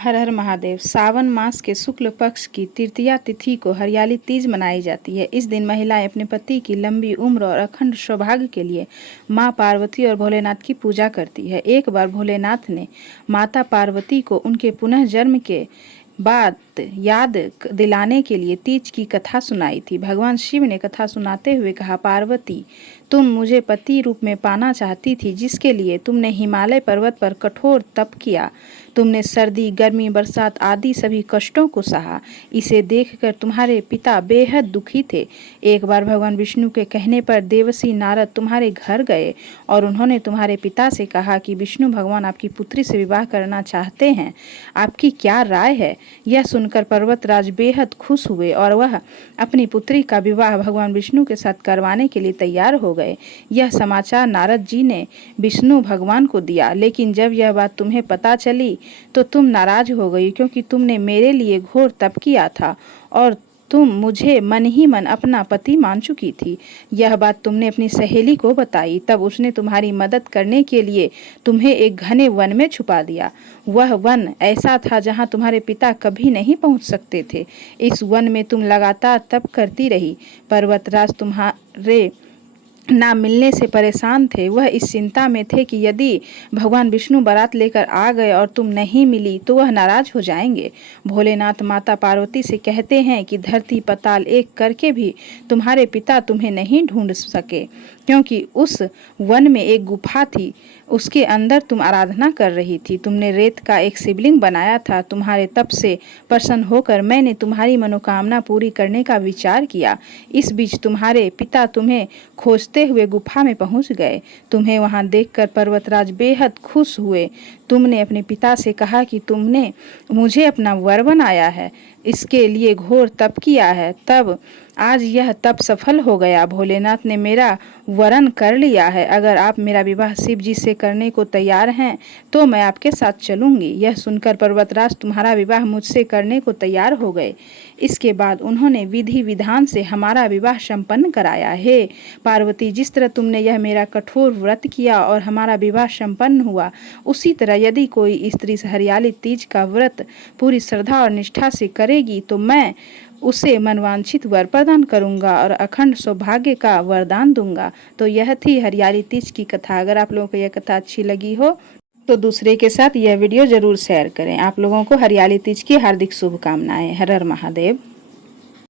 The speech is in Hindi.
हर हर महादेव। सावन मास के शुक्ल पक्ष की तृतीया तिथि को हरियाली तीज मनाई जाती है। इस दिन महिलाएं अपने पति की लंबी उम्र और अखंड सौभाग्य के लिए मां पार्वती और भोलेनाथ की पूजा करती है। एक बार भोलेनाथ ने माता पार्वती को उनके पुनः जन्म के बाद याद दिलाने के लिए तीज की कथा सुनाई थी। भगवान शिव ने कथा सुनाते हुए कहा, पार्वती, तुम मुझे पति रूप में पाना चाहती थी, जिसके लिए तुमने हिमालय पर्वत पर कठोर तप किया। तुमने सर्दी, गर्मी, बरसात आदि सभी कष्टों को सहा। इसे देखकर तुम्हारे पिता बेहद दुखी थे। एक बार भगवान विष्णु के कहने पर देवर्षि नारद तुम्हारे घर गए और उन्होंने तुम्हारे पिता से कहा कि विष्णु भगवान आपकी पुत्री से विवाह करना चाहते हैं। आपकी क्या राय है? यह सुनकर पर्वतराज बेहद खुश हुए और वह अपनी पुत्री का विवाह भगवान विष्णु के साथ करवाने के लिए तैयार हो गए। यह समाचार नारद जी ने विष्णु भगवान को दिया, लेकिन जब यह बात तुम्हें पता चली तो तुम नाराज हो गई, क्योंकि तुमने मेरे लिए घोर तप किया था और तुम मुझे मन ही मन अपना पति मान चुकी थी। यह बात तुमने अपनी सहेली को बताई, तब उसने तुम्हारी मदद करने के लिए तुम्हें एक घने वन में छुपा दिया। वह वन ऐसा था जहां तुम्हारे पिता कभी नहीं पहुंच सकते थे। इस वन में तुम लगातार तप करती रही। पर्वतराज तुम्हारे ना मिलने से परेशान थे। वह इस चिंता में थे कि यदि भगवान विष्णु बारात लेकर आ गए और तुम नहीं मिली तो वह नाराज हो जाएंगे। भोलेनाथ माता पार्वती से कहते हैं कि धरती पताल एक करके भी तुम्हारे पिता तुम्हें नहीं ढूंढ सके, क्योंकि उस वन में एक गुफा थी, उसके अंदर तुम आराधना कर रही थी। तुमने रेत का एक शिवलिंग बनाया था। तुम्हारे तप से प्रसन्न होकर मैंने तुम्हारी मनोकामना पूरी करने का विचार किया। इस बीच तुम्हारे पिता तुम्हें खोजते हुए गुफा में पहुंच गए। तुम्हें वहां देखकर पर्वतराज बेहद खुश हुए। तुमने अपने पिता से कहा कि तुमने मुझे अपना वर बनाया है, इसके लिए घोर तप किया है। तब आज यह तप सफल हो गया। भोलेनाथ ने मेरा वरण कर लिया है। अगर आप मेरा विवाह शिव जी से करने को तैयार हैं तो मैं आपके साथ चलूंगी। यह सुनकर पर्वतराज तुम्हारा विवाह मुझसे करने को तैयार हो गए। इसके बाद उन्होंने विधि विधान से हमारा विवाह संपन्न कराया। हे पार्वती, जिस तरह तुमने यह मेरा कठोर व्रत किया और हमारा विवाह संपन्न हुआ, उसी तरह यदि कोई स्त्री हरियाली तीज का व्रत पूरी श्रद्धा और निष्ठा से करेगी तो मैं उसे मनवांछित वर प्रदान करूंगा और अखंड सौभाग्य का वरदान दूंगा। तो यह थी हरियाली तीज की कथा। अगर आप लोगों को यह कथा अच्छी लगी हो तो दूसरे के साथ यह वीडियो जरूर शेयर करें। आप लोगों को हरियाली तीज की हार्दिक शुभकामनाएं। हर हर महादेव।